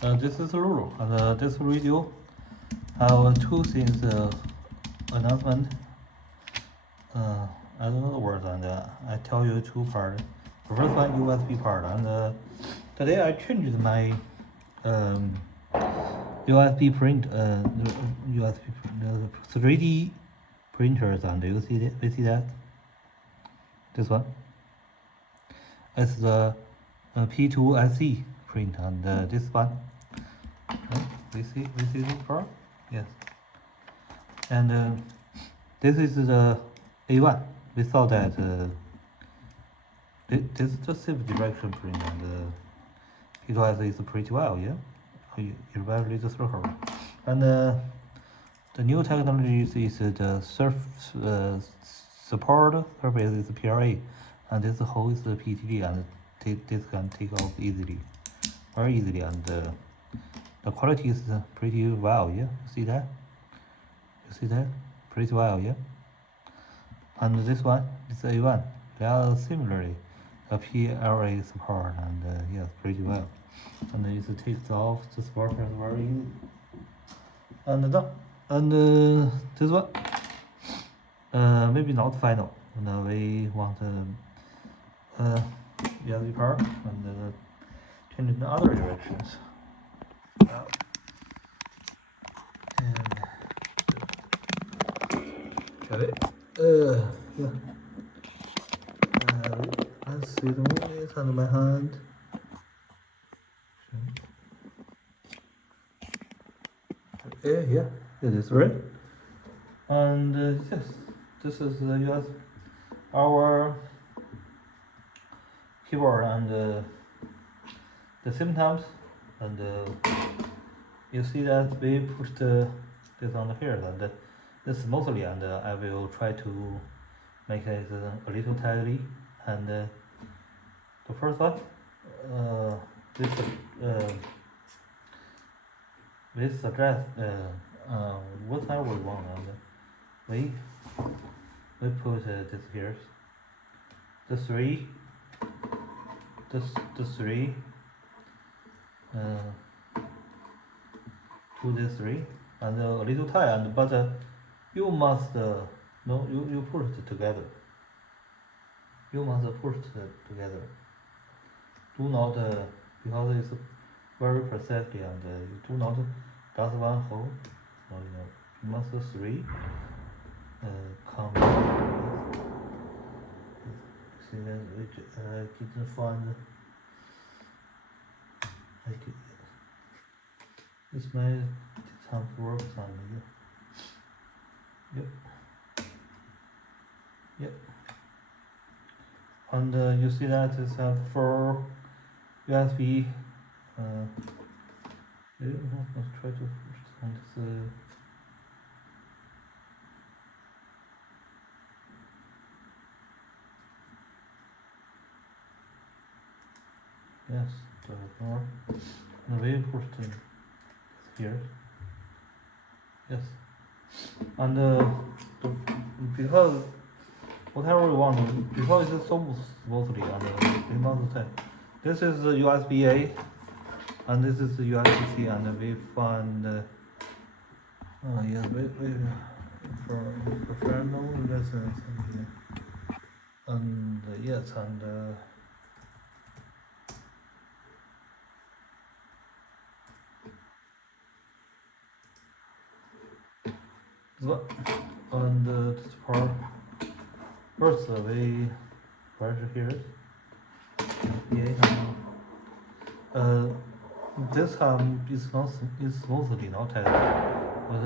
This is Lulu, and this video have two things announcement. I don't know the words, and I tell you two parts. The first one USB part, and today I changed my USB print, USB 3D printers, and you see that this one. It's the P2SE print, and this one. We see this part, yes. And this is the A1. We saw that this is the same direction print, and P2SE is pretty well, yeah. You evaluate the circle, and the new technology is the support surface is PRA, and this hole is the PTG, and this can take off easily, very easily, and the quality is pretty well, yeah. See that? You see that? Pretty well, yeah. And this one is A1. They are similarly a PLA support, and yes, pretty well. And it takes off the support very easy. And this one, maybe not final. And we want USB part and change in other directions. And okay, yeah. Let's see the movies under my hand. Okay, yeah, it is right. And yes, this is our keyboard, and the symptoms, and you see that we put this on here, and this mostly, and I will try to make it a little tidy. And the first one, we suggest whatever we want, and we put this here, the three, the three, to this three, and a little tie, and but you must no, you put it together. You must put it together. Do not because it's very precisely, and you do not just one hole. No, you must three come. See that I didn't find. This may take time to work on it. Yep. And you see that it's for USB. Let's try to find this. Yes, the more. And we put it here. Yes. And because whatever we want, because it's so smoothly, and we must say this is the USB A, and this is the USB C, and we find yes, we for professional lessons, and yes, and this part first we pressure here. This is smoothly not tight, but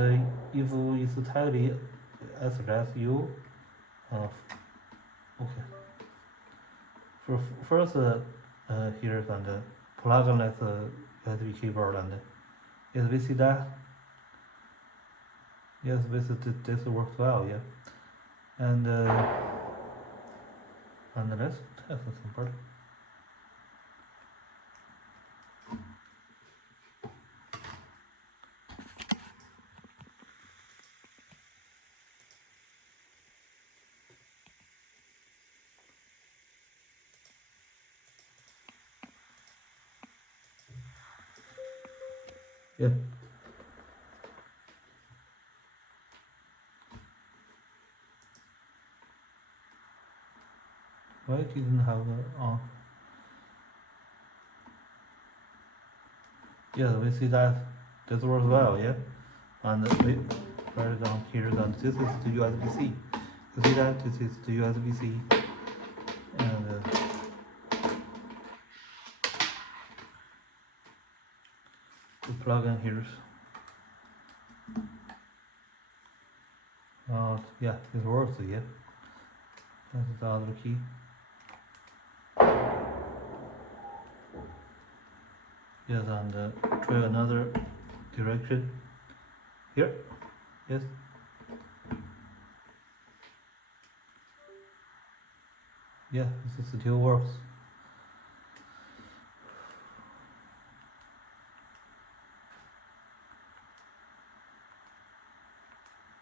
if it's tightly, I suggest you okay. First here, and plug in like USB keyboard, and yes, we see that. Yes, this works well, yeah. And let's test some part. Yeah. Why it didn't have the on? Yeah, we see that this works well, yeah. And we write it down here, and this is the USB-C. You see that? This is the USB-C. And the plug in here. Yeah, it works, yeah. That's the other key. Yes, and try another direction. Here. Yes. Yeah, this still works.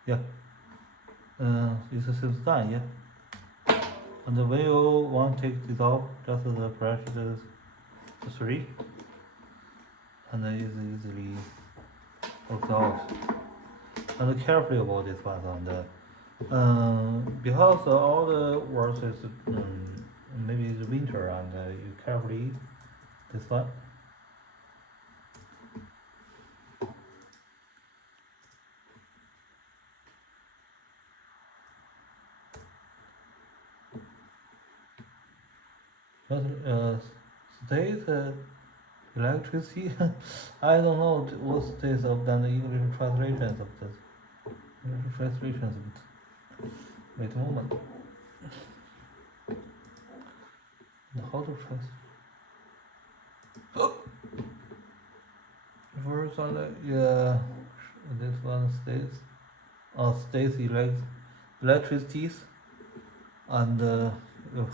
Yeah. It's the same done, yeah. And when you want to take this off, just press the 3 and then it easily works out. And carefully about this one, and because all the works is maybe it's winter, and you carefully this one. But state electricity, I don't know what states of the English translations of this. English translations of it. Wait a moment. How to translate? First one, yeah, this one states, states electricities, and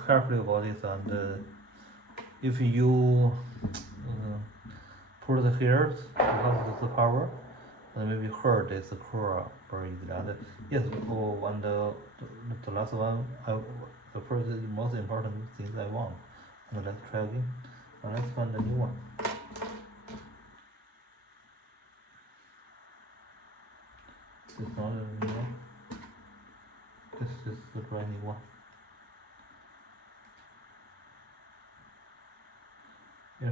carefully about this, and if you put the here because of the power, and maybe heard is the core very easily. And yes, and the last one, the first most important things I want. And let's try again. And let's find a new one. This is not a new one. This is the brand new one. Yeah.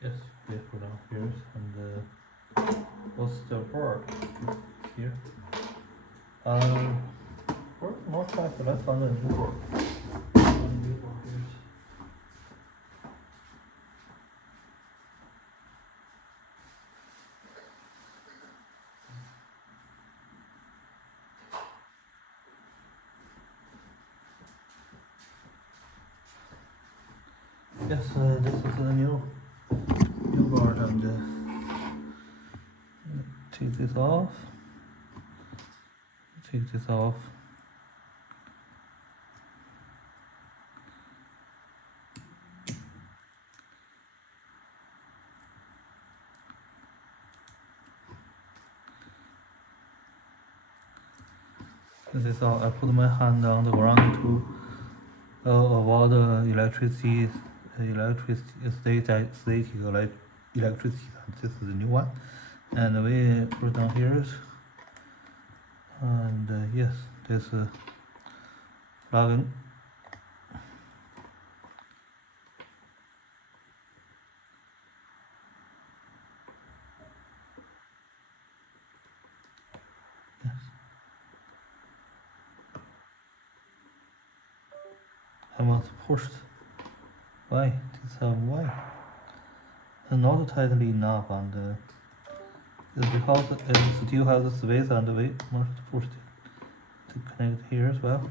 Yes, we put down here, and what's the board? It's here. More fast, let's find a new board. Yes, this is a new board, and take this off. Take this off. This is all. I put my hand on the ground to avoid electricity, static electricity. This is the new one, and we put down here. And yes, this plugin. Yes. I must push. Why? This why? And not tightly enough, and it's because it still has the space, and we must push it to connect here as well,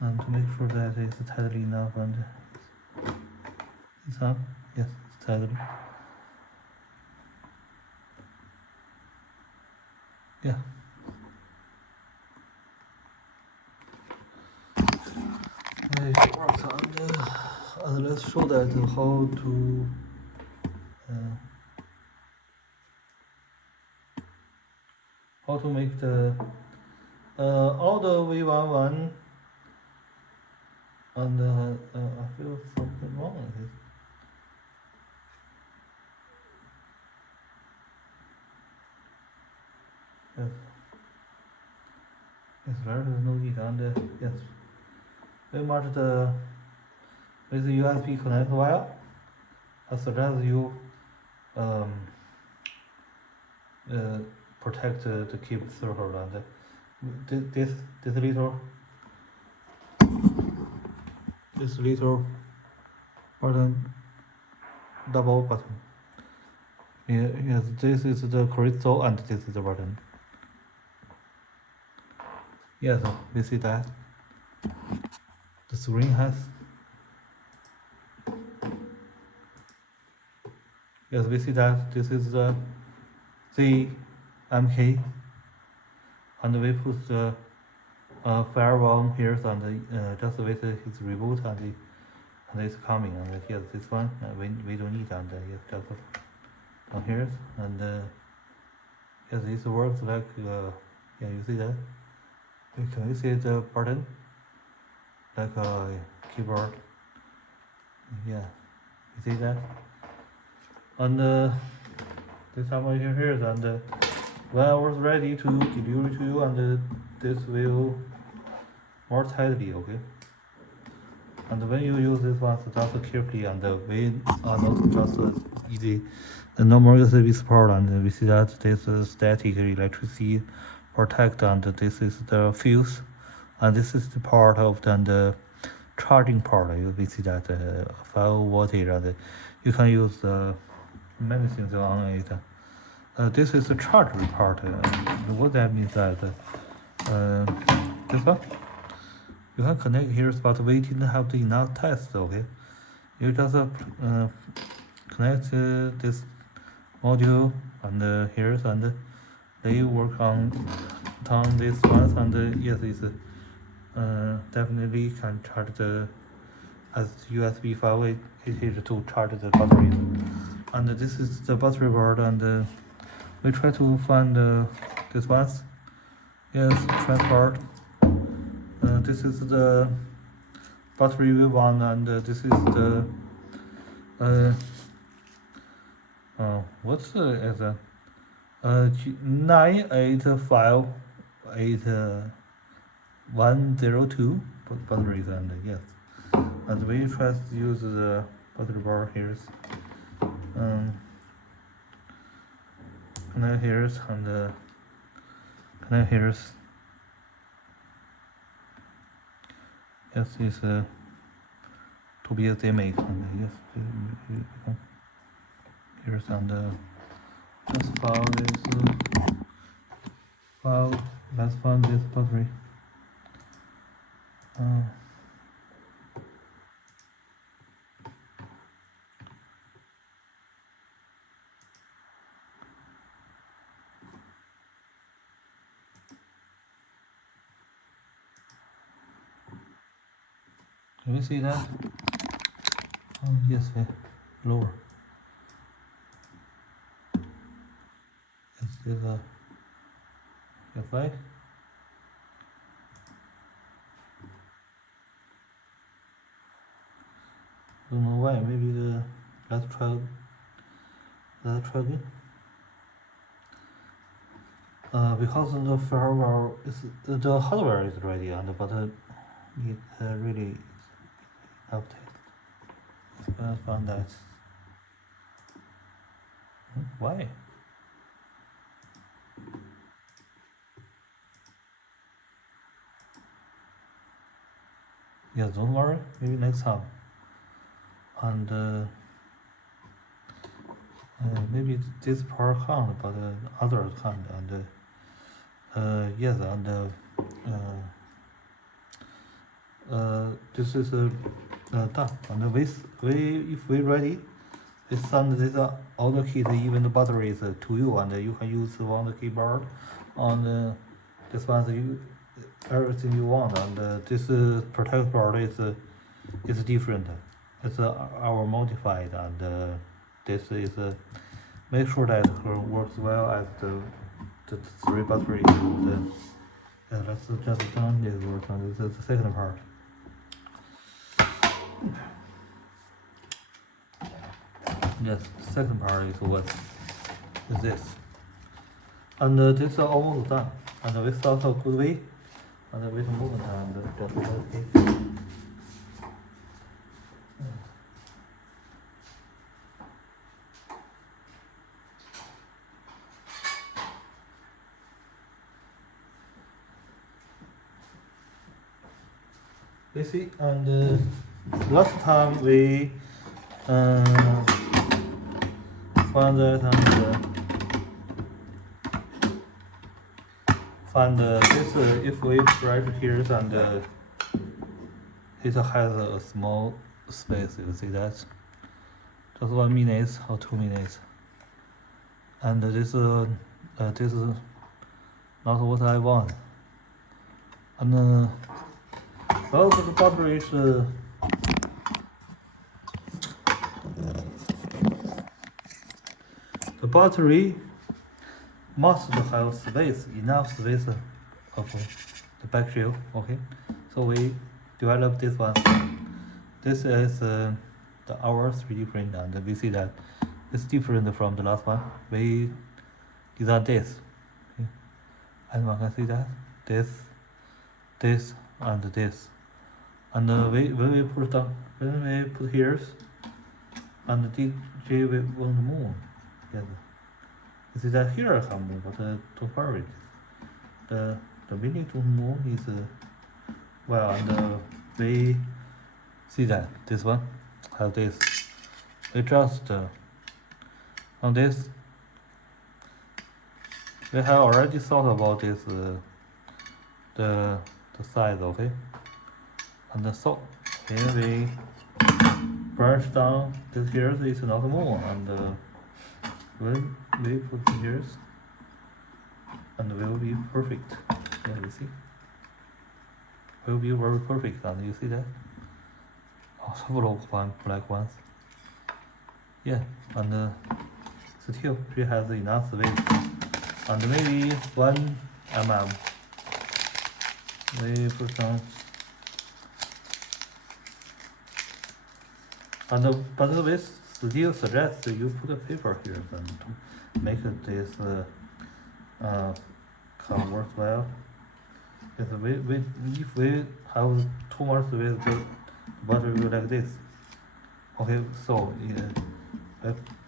and to make sure that it's tightly enough, and it's on. Yes, it's tightly. Yeah. It works, and let's show that how to how to make the all the V11 and I feel something wrong with it. Yes. Yes, there is no need and yes. We match the with the USB connect wire. I suggest you um, protect the keep circle and this little button, double button. Yeah, yes, this is the crystal and this is the button. Yes, we see that the screen has. Yes, we see that this is the CMK, and we put the firewall here and just wait its reboot and it's coming. And yes, this one we don't need and yes, just down here and yes, it works like yeah, you see that. Can you see the button like a keyboard? Yeah, you see that. And this time here and when I was ready to deliver to you and this will more tightly, okay? And when you use this one, so just carefully and we are not just easy the normal USB support and we see that this is static electricity protect and this is the fuse and this is the part of the charging part. We see that 5 voltage and you can use many things on it. This is the charging part. What that means that this one you can connect here, but we didn't have the enough test. Okay, you just connect this module and here and they work on this one and yes, it's definitely can charge the as USB 580 to charge the batteries. And this is the battery board and we try to find this ones. Yes, transport. This is the battery we want and this is the what's is a 9858 102 batteries and yes, and we try to use the battery bar here. Connect here and connect here. Yes, is to be a make and yes, here's and let's file this file. Let's find this battery. Can you see that? Yes, lower. Yes, there's a F5. Don't know why. Maybe let's try again. Because the firmware is the hardware is ready and but it really updated. I found that. Why? Yeah, don't worry. Maybe next time. And maybe this part can't, but others can't. And yes, and this is done. And if we ready, we send this auto kit, even the batteries to you, and you can use on the keyboard on this one. You everything you want, and this protect board is different. It's our modified, and this is make sure that it works well as the 3 battery. Let's just done this work on the second part. Yes, the second part is what is this. And this is almost done. And we start a good way. And wait a moment and just okay. You see, and last time we found that and find this if we press here and it has a small space. You see that? Just 1 minute or 2 minutes. And this is not what I want. And well, the battery is the battery must have space, enough space of the back shield. Okay, so we developed this one. This is our 3D print, and we see that it's different from the last one. We designed this. Okay. Anyone can see that? This, and this. And when we put down, when we put here, and the DJ we won't move. Yes. You see that here I can move, but don't worry. The meaning to move is well, and we see that this one has this. We just on this. We have already thought about this the size, okay? And so here we brush down this here is not more, and when we put here and will be perfect. Yeah, you see, will be very perfect, and you see that also black ones. Yeah, and still she has enough space, and maybe 1 mm. We put some. And but we still suggest you put a paper here then to make this can work well. If we have too much with the battery like this. Okay, so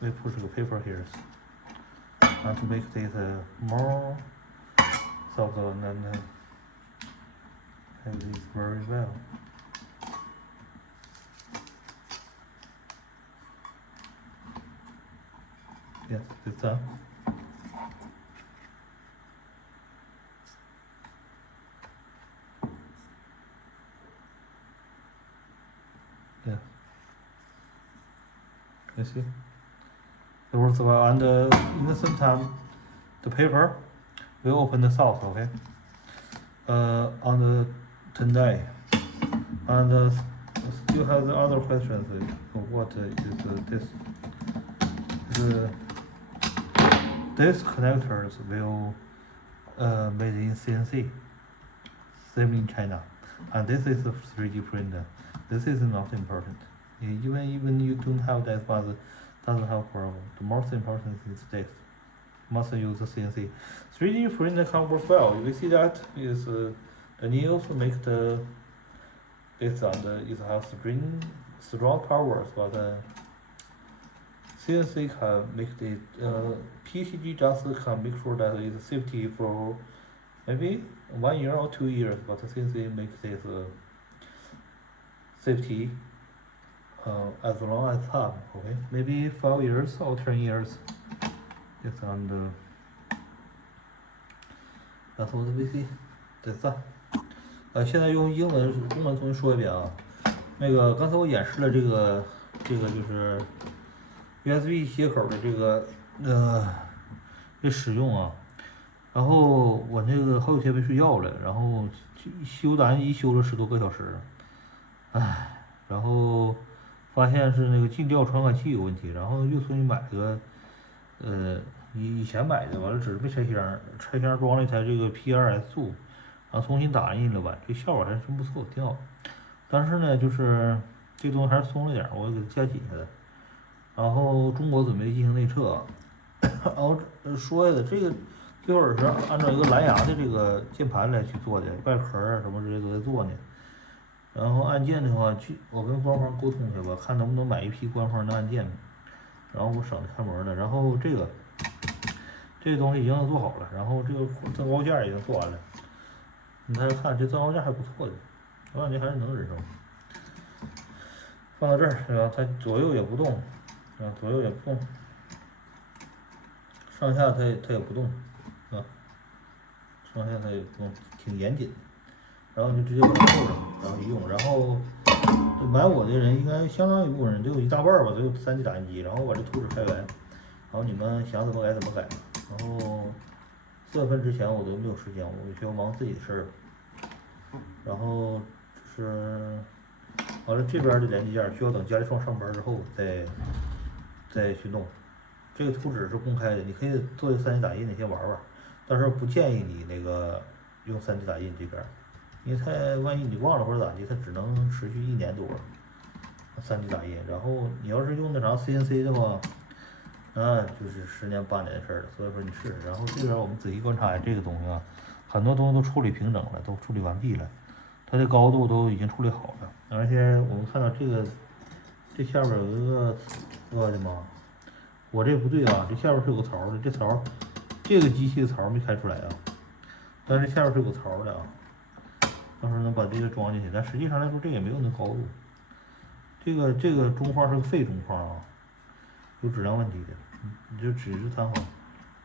we put the paper here and to make this more soft and have this very well. Yes, it's done. Yeah. You see? It works well, and in the same time, the paper will open the source, okay? On the 10 day. And still have the other questions. What is this? These connectors will made in CNC, same in China, and this is a 3D printer. This is not important. Even you don't have that, but doesn't have problem. The most important is this. Must use the CNC. 3D printer can work well. We see that is the news make the this and it has strong powers, but CNC can make the PCG just can make sure that it's safety for maybe 1 year or 2 years, but CNC makes this safety as long as time, okay? Maybe 5 years or 10 years. Yes, and that's what we see. That's it. 现在用英文重新说一遍啊。那个刚才我演示了这个就是 USB 接口的这使用啊。然后我那个好几天没睡觉了，然后修单一修了10多个小时，唉，然后发现是那个静调传感器有问题，然后又重新买了个以前买的，完了只是没拆箱，拆箱装了一台这个 PRS 柱，然后重新打印了吧，这效果还是真不错，挺好。但是呢，就是这东西还是松了点，我给它加紧下来。然后中国准备进行内测，然后说的这个最后是按照一个蓝牙的这个键盘来去做的，外壳啊什么之类都在做呢。然后按键的话，我跟官方沟通去吧，看能不能买一批官方的按键，然后我省得开模了。然后这个东西已经做好了，然后这个增高架已经做完了。你看这增高架还不错的，我感觉还是能忍受。放到这儿是吧？它左右也不动，啊，左右也不动，上下它也不动，啊，上下它也不动，挺严谨。然后你就直接把它扣上，然后一用。然后买我的人应该相当一部分人，得有一大半吧，都有 3D 打印机。然后我把这图纸开源，然后你们想怎么改怎么改。然后4月份之前我都没有时间，我需要忙自己的事儿。然后就是完了这边的连接件需要等家里创上班之后再去弄。这个图纸是公开的，你可以做一个 3D 打印，你先玩玩。但是不建议你那个用 3D 打印这边。因为它万一你忘了或者咋地，它只能持续1年多，3D 打印。然后你要是用那啥 CNC 的话，那就是10年8年的事儿了。所以说你试试。然后这边我们仔细观察下这个东西啊，很多东西都处理平整了，都处理完毕了，它的高度都已经处理好了。而且我们看到这下边有一个，我的妈，我这不对啊，这下边是有个槽的，这个机器的槽没开出来啊，但是下边是有个槽的啊。到时候能把这个装进去，但实际上来说这也没有那高度。这个中框是个废中框啊，有质量问题的，你就纸质弹簧，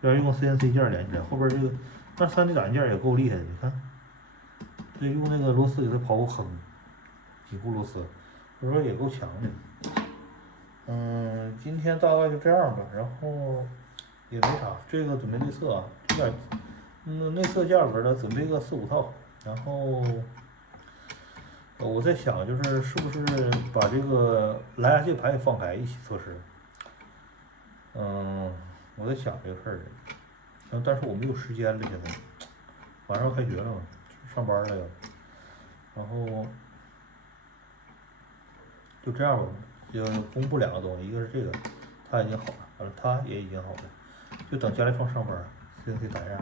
要用 CNC 件连起来，后边这个那 3D 打印件也够厉害的，你看，这用那个螺丝给它刨个坑，几乎螺丝，所以说也够强的。今天大概就这样吧，然后也没啥，这个准备内测啊，这点内测价格呢准备个4、5套，然后。我在想，就是是不是把这个蓝牙键盘也放开一起测试？我在想这个事儿，但是我没有时间了，现在马上开学了嘛，上班了要，然后就这样吧，就公布2个东西，一个是这个，它已经好了，完了它也已经好了，就等家里放上班，CNC 打样。